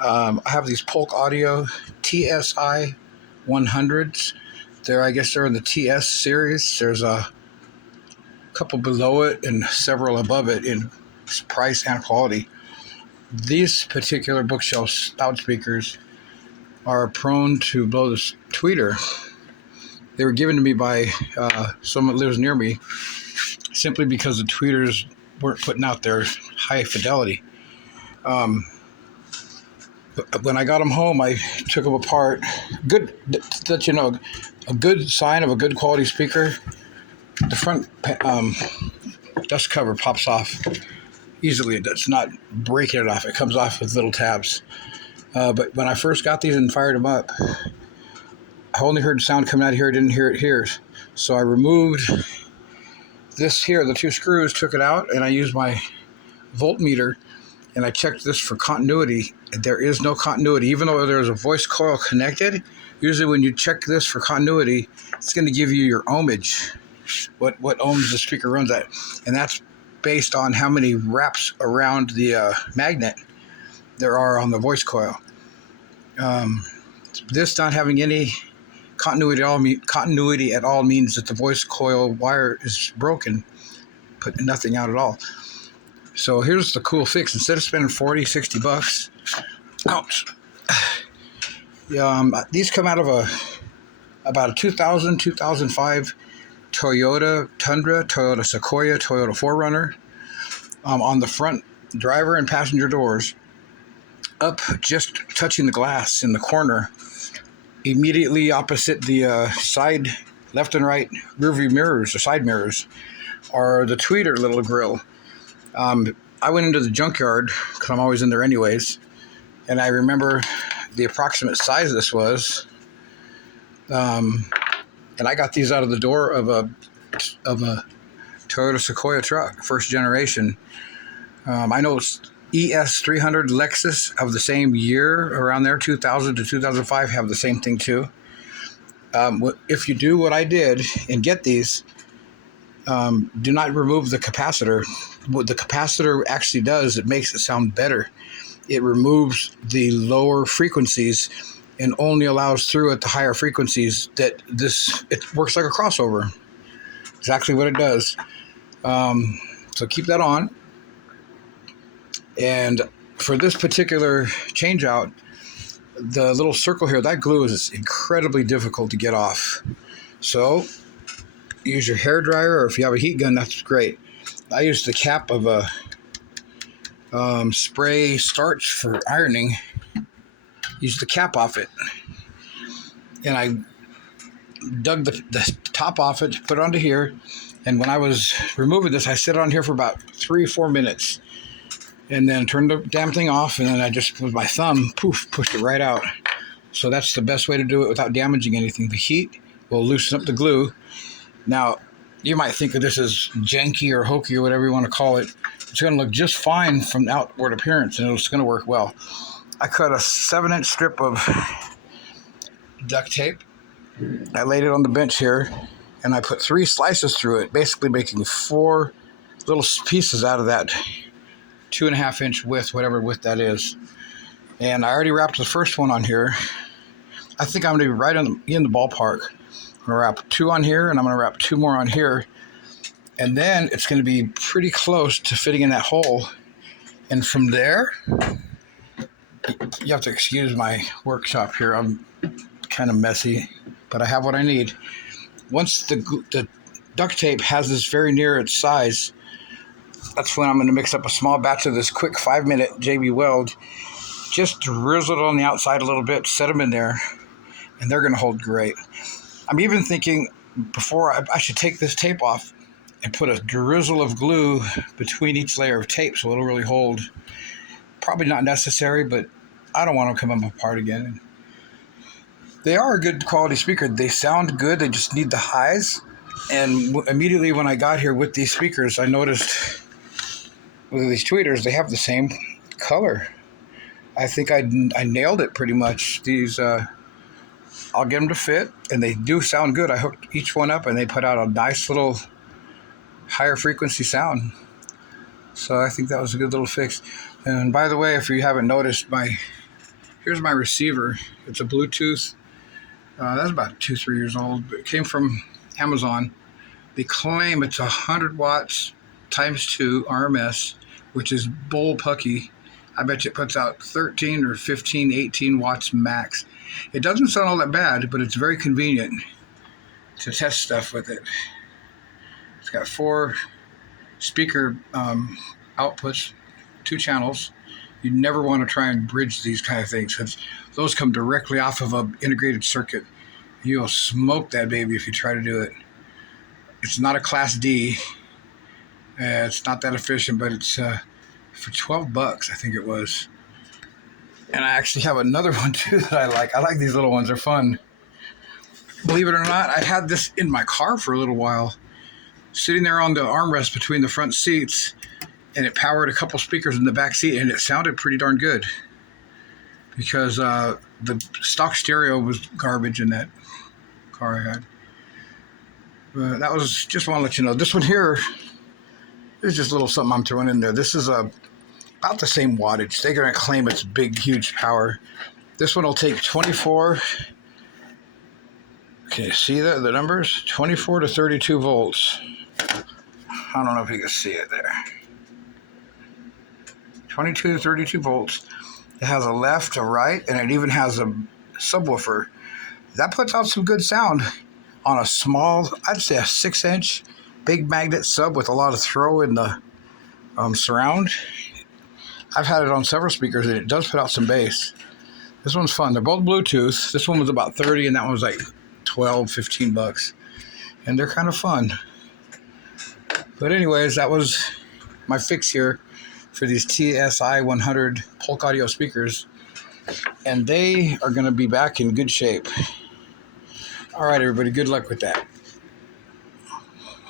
I have these Polk Audio TSI 100s. I guess they're in the TS series. There's a couple below it and several above it in price and quality. These particular bookshelf loudspeakers are prone to blow the tweeter. They were given to me by someone that lives near me simply because the tweeters weren't putting out their high fidelity. When I got them home, I took them apart. Good, to let you know, a good sign of a good quality speaker, the front dust cover pops off easily. It's not breaking it off. It comes off with little tabs. But when I first got these and fired them up, I only heard sound coming out of here. I didn't hear it here. So I removed this here, the two screws, took it out, and I used my voltmeter, and I checked this for continuity. There is no continuity. Even though there's a voice coil connected, usually when you check this for continuity, it's going to give you your ohmage, what ohms the speaker runs at. And that's based on how many wraps around the magnet there are on the voice coil. This not having any continuity at all means that the voice coil wire is broken, putting nothing out at all. So here's the cool fix. Instead of spending $40-$60, ouch. These come out of about a 2005 Toyota Tundra, Toyota Sequoia, Toyota 4Runner. On the front driver and passenger doors, up just touching the glass in the corner, immediately opposite the side left and right rearview mirrors, or side mirrors, are the tweeter little grill. I went into the junkyard, because I'm always in there anyways, and I remember the approximate size this was. And I got these out of the door of a Toyota Sequoia truck, first generation. I know ES300 Lexus of the same year, around there, 2000 to 2005, have the same thing too. If you do what I did and get these, do not remove the capacitor. What the capacitor actually does, it makes it sound better. It removes the lower frequencies and only allows through at the higher frequencies. It works like a crossover. Exactly what it does. So keep that on. And for this particular change out, the little circle here, that glue is incredibly difficult to get off. So use your hair dryer, or if you have a heat gun, that's great. I use the cap of a spray starch for ironing. Use the cap off it, and I dug the top off it, put it onto here, and when I was removing this, I set it on here for about 3-4 minutes, and then turned the damn thing off, and then I just, with my thumb, pushed it right out. So that's the best way to do it without damaging anything. The heat will loosen up the glue. Now, you might think that this is janky or hokey or whatever you want to call it. It's going to look just fine from the outward appearance, and it's going to work well. I cut a 7-inch strip of duct tape. I laid it on the bench here, and I put 3 slices through it, basically making 4 little pieces out of that 2.5-inch width, whatever width that is. And I already wrapped the first one on here. I think I'm going to be right in the ballpark. I'm going to wrap 2 on here, and I'm going to wrap 2 more on here. And then it's going to be pretty close to fitting in that hole. And from there, you have to excuse my workshop here. I'm kind of messy, but I have what I need. Once the duct tape has this very near its size, that's when I'm going to mix up a small batch of this quick 5-minute JB Weld. Just drizzle it on the outside a little bit, set them in there, and they're going to hold great. I'm even thinking before I should take this tape off and put a drizzle of glue between each layer of tape so it'll really hold. Probably not necessary, but I don't want them to come apart again. They are a good quality speaker. They sound good. They just need the highs. And immediately when I got here with these speakers, I noticed with these tweeters, they have the same color. I think I nailed it pretty much. These, I'll get them to fit, and they do sound good. I hooked each one up, and they put out a nice little higher frequency sound. So I think that was a good little fix. And by the way, if you haven't noticed, my Here's my receiver. It's a Bluetooth. That's about 2-3 years old. It came from Amazon. They claim it's 100 watts times 2 RMS, which is bullpucky. I bet you it puts out 13 or 15, 18 watts max. It doesn't sound all that bad, but it's very convenient to test stuff with it. It's got 4 speaker outputs, 2 channels. You never want to try and bridge these kind of things because those come directly off of an integrated circuit. You'll smoke that baby if you try to do it. It's not a Class D. It's not that efficient, but it's for $12, I think it was. And I actually have another one too that I like. I like these little ones. They're fun. Believe it or not, I had this in my car for a little while, sitting there on the armrest between the front seats, and it powered a couple speakers in the back seat, and it sounded pretty darn good because the stock stereo was garbage in that car I had. That was just want to let you know. This one here is just a little something I'm throwing in there. This is about the same wattage. They're going to claim it's big, huge power. This one will take 24. Can you see that, the numbers? 24 to 32 volts. I don't know if you can see it there. 22 to 32 volts. It has a left, a right, and it even has a subwoofer. That puts out some good sound on a small, I'd say a 6-inch big magnet sub with a lot of throw in the surround. I've had it on several speakers and it does put out some bass. This one's fun. They're both Bluetooth. This one was about 30 and that one was like 12, 15 bucks. And they're kind of fun. But anyways, that was my fix here for these TSI 100 Polk Audio speakers. And they are going to be back in good shape. All right, everybody, good luck with that.